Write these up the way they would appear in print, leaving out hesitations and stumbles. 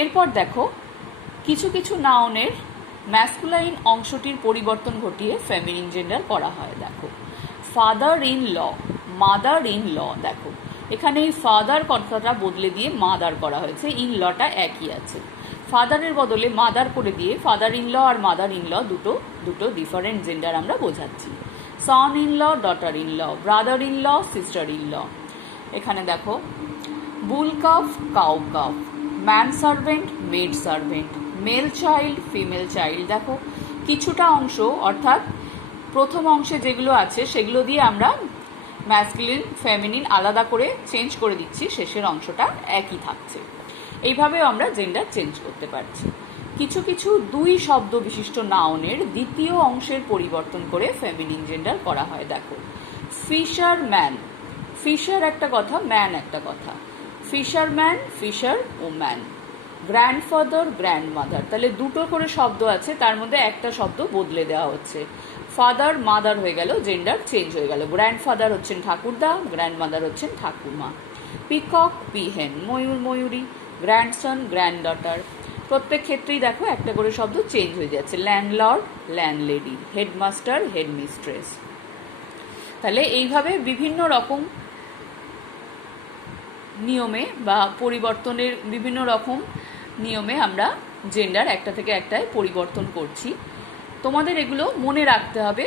এরপর দেখো কিছু কিছু নাউনের ম্যাসকুলাইন অংশটির পরিবর্তন ঘটিয়ে ফেমিনিন জেন্ডার করা হয়। দেখো father in law, mother in law, দেখো এখানে এই ফাদার কথাটা বদলে দিয়ে মাদার করা হয়েছে, ইন লটা একই আছে। ফাদারের বদলে মাদার করে দিয়ে ফাদার ইন ল আর মাদার ইন ল দুটো ডিফারেন্ট জেন্ডার আমরা বোঝাচ্ছি। Son in law, daughter in law, brother in law, sister in law. এখানে দেখো bull calf, cow calf, man servant, maid servant, male child, female child. দেখো কিছুটা অংশ অর্থাৎ প্রথম অংশে যেগুলো আছে সেগুলো দিয়ে আমরা ম্যাসকুলিন ফেমিনিন আলাদা করে চেঞ্জ করে দিচ্ছি, শেষের অংশটা একই থাকছে। এইভাবেও আমরা জেন্ডার চেঞ্জ করতে পারছি। কিছু কিছু দুই শব্দ বিশিষ্ট নাউনের দ্বিতীয় অংশের পরিবর্তন করে ফেমিনিন জেন্ডার করা হয়। দেখো ফিশার ম্যান, ফিশার একটা কথা, ম্যান একটা কথা, ফিশারম্যান, ফিশার ও ম্যান। গ্র্যান্ডফাদার, গ্র্যান্ডমাদার, তাহলে দুটো করে শব্দ আছে, তার মধ্যে একটা শব্দ বদলে দেওয়া হচ্ছে। ফাদার মাদার হয়ে গেল, জেন্ডার চেঞ্জ হয়ে গেল। গ্র্যান্ডফাদার হচ্ছেন ঠাকুরদা, গ্র্যান্ডমাদার হচ্ছেন ঠাকুরমা। পিকক, পিহেন, ময়ূর, ময়ূরী। গ্র্যান্ডসন, গ্র্যান্ডডটার। প্রত্যেক ক্ষেত্রেই দেখো একটা করে শব্দ চেঞ্জ হয়ে যাচ্ছে। Landlord, landlady, headmaster, headmistress. তাহলে এইভাবে বিভিন্ন রকম নিয়মে বা পরিবর্তনের বিভিন্ন রকম নিয়মে আমরা জেন্ডার একটা থেকে একটায় পরিবর্তন করছি। তোমাদের এগুলো মনে রাখতে হবে,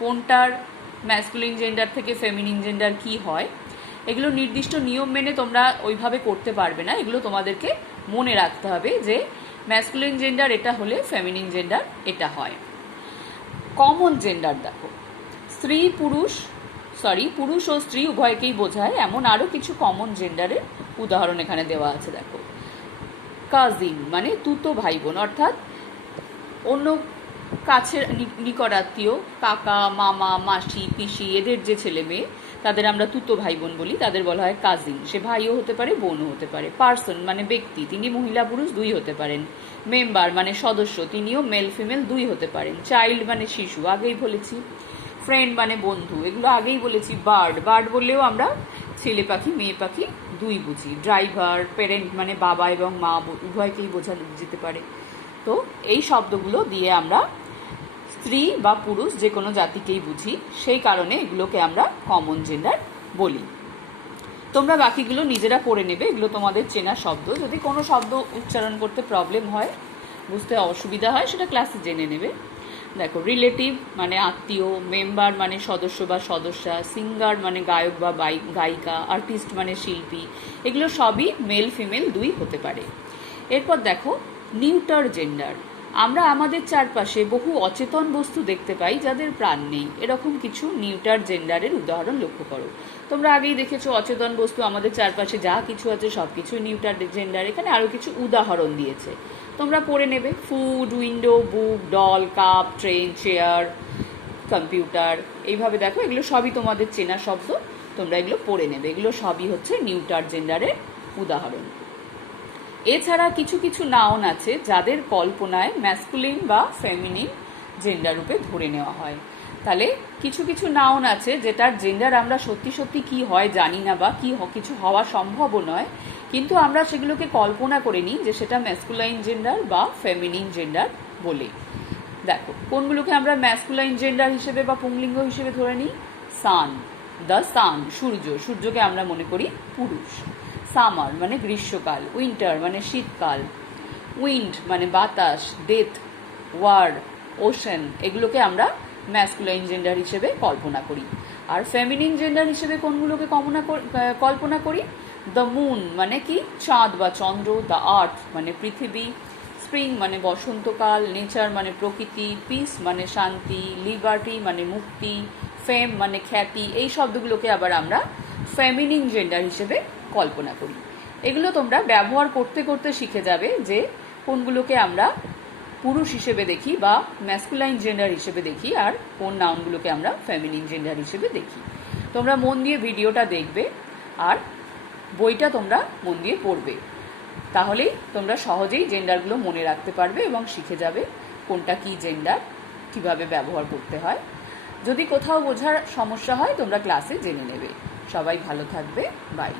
কোনটার ম্যাসকুলিন জেন্ডার থেকে ফেমিনিন জেন্ডার কি হয়। এগুলো নির্দিষ্ট নিয়ম মেনে তোমরা ওইভাবে করতে পারবে না, এগুলো তোমাদেরকে মনে রাখতে হবে যে ম্যাসকুলিন জেন্ডার এটা হলে ফেমিনিন জেন্ডার এটা হয়। কমন জেন্ডার দেখো পুরুষ ও স্ত্রী উভয়কেই বোঝায় এমন আরও কিছু কমন জেন্ডারের উদাহরণ এখানে দেওয়া আছে। দেখো কাজিন মানে তুতো ভাই বোন, অর্থাৎ অন্য কাছের নিকটাত্মীয়, কাকা, মামা, মাসি, পিসি, এদের যে ছেলে মেয়ে তাদের আমরা তুতো ভাই বোন বলি, তাদের বলা হয় কাজিন। সে ভাইও হতে পারে, বোনও হতে পারে। পার্সন মানে ব্যক্তি, তিনি মহিলা পুরুষ দুই হতে পারেন। মেম্বার মানে সদস্য, তিনিও মেল ফিমেল দুই হতে পারেন। চাইল্ড মানে শিশু, আগেই বলেছি। ফ্রেন্ড মানে বন্ধু, এগুলো আগেই বলেছি। বার্ড বললেও আমরা ছেলে পাখি মেয়ে পাখি দুই বুঝি। ড্রাইভার, প্যারেন্ট মানে বাবা এবং মা উভয়কেই বোঝানো যেতে পারে। তো এই শব্দগুলো দিয়ে আমরা স্ত্রী বা পুরুষ যে কোনো জাতিকেই বুঝি, সেই কারণে এগুলোকে আমরা কমন জেন্ডার বলি। তোমরা বাকিগুলো নিজেরা পড়ে নেবে, এগুলো তোমাদের চেনা শব্দ। যদি কোনো শব্দ উচ্চারণ করতে প্রবলেম হয়, বুঝতে অসুবিধা হয়, সেটা ক্লাসে জেনে নেবে। দেখো রিলেটিভ মানে আত্মীয়, মেম্বার মানে সদস্য বা সদস্যা, সিঙ্গার মানে গায়ক বা গায়িকা, আর্টিস্ট মানে শিল্পী, এগুলো সবই মেল ফিমেল দুই হতে পারে। এরপর দেখো নিউটার জেন্ডার। আমরা আমাদের চারপাশে বহু অচেতন বস্তু দেখতে পাই যাদের প্রাণ নেই, এরকম কিছু নিউটার জেন্ডারের উদাহরণ লক্ষ্য করো। তোমরা আগেই দেখেছো অচেতন বস্তু আমাদের চারপাশে যা কিছু আছে সব কিছু নিউটার জেন্ডার। এখানে আরও কিছু উদাহরণ দিয়েছে, তোমরা পড়ে নেবে। Food, window, book, doll, cup, train, chair, computer. এইভাবে দেখো এগুলো সবই তোমাদের চেনা শব্দ, তোমরা এগুলো পড়ে নেবে। এগুলো সবই হচ্ছে নিউটার জেন্ডারের উদাহরণ। এছাড়া কিছু কিছু নাউন আছে যাদের কল্পনায় ম্যাসকুলিন বা ফেমিনিন জেন্ডার রূপে ধরে নেওয়া হয়। তাহলে কিছু কিছু নাউন আছে যেটার জেন্ডার আমরা সত্যি সত্যি কি হয় জানি না, বা কিছু হওয়া সম্ভবও নয়, কিন্তু আমরা সেগুলোকে কল্পনা করে নিই যে সেটা ম্যাসকুলাইন জেন্ডার বা ফেমিনিন জেন্ডার বলে। দেখো কোনগুলোকে আমরা ম্যাসকুলাইন জেন্ডার হিসেবে বা পুংলিঙ্গ হিসেবে ধরে নিই। সান, দ্য সান সূর্য, সূর্যকে আমরা মনে করি পুরুষ। সামার মানে গ্রীষ্মকাল, উইন্টার মানে শীতকাল, উইন্ড মানে বাতাস, ডেথ, ওয়ার, ওশেন, এগুলোকে আমরা ম্যাসকুলাইন জেন্ডার হিসেবে কল্পনা করি। আর ফেমিনিন জেন্ডার হিসেবে কোনগুলোকে কল্পনা করি। দ্য মুন মানে কি চাঁদ বা চন্দ্র, দ্য আর্থ মানে পৃথিবী, স্প্রিং মানে বসন্তকাল, নেচার মানে প্রকৃতি, পিস মানে শান্তি, লিবার্টি মানে মুক্তি, ফেম মানে খ্যাতি। এই শব্দগুলোকে আবার আমরা ফেমিনিন জেন্ডার হিসেবে কল্পনা করি। এগুলো তোমরা ব্যবহার করতে করতে শিখে যাবে যে কোনগুলোকে আমরা পুরুষ হিসেবে দেখি বা ম্যাসকুলাইন জেন্ডার হিসেবে দেখি, আর কোন নাউনগুলোকে আমরা ফেমিনিন জেন্ডার হিসেবে দেখি। তোমরা মন দিয়ে ভিডিওটা দেখবে আর বইটা তোমরা মন দিয়ে পড়বে, তাহলেই তোমরা সহজেই জেন্ডারগুলো মনে রাখতে পারবে এবং শিখে যাবে কোনটা কি জেন্ডার, কিভাবে ব্যবহার করতে হয়। যদি কোথাও বোঝার সমস্যা হয় তোমরা ক্লাসে জেনে নেবে। সবাই ভালো থাকবে, বাই।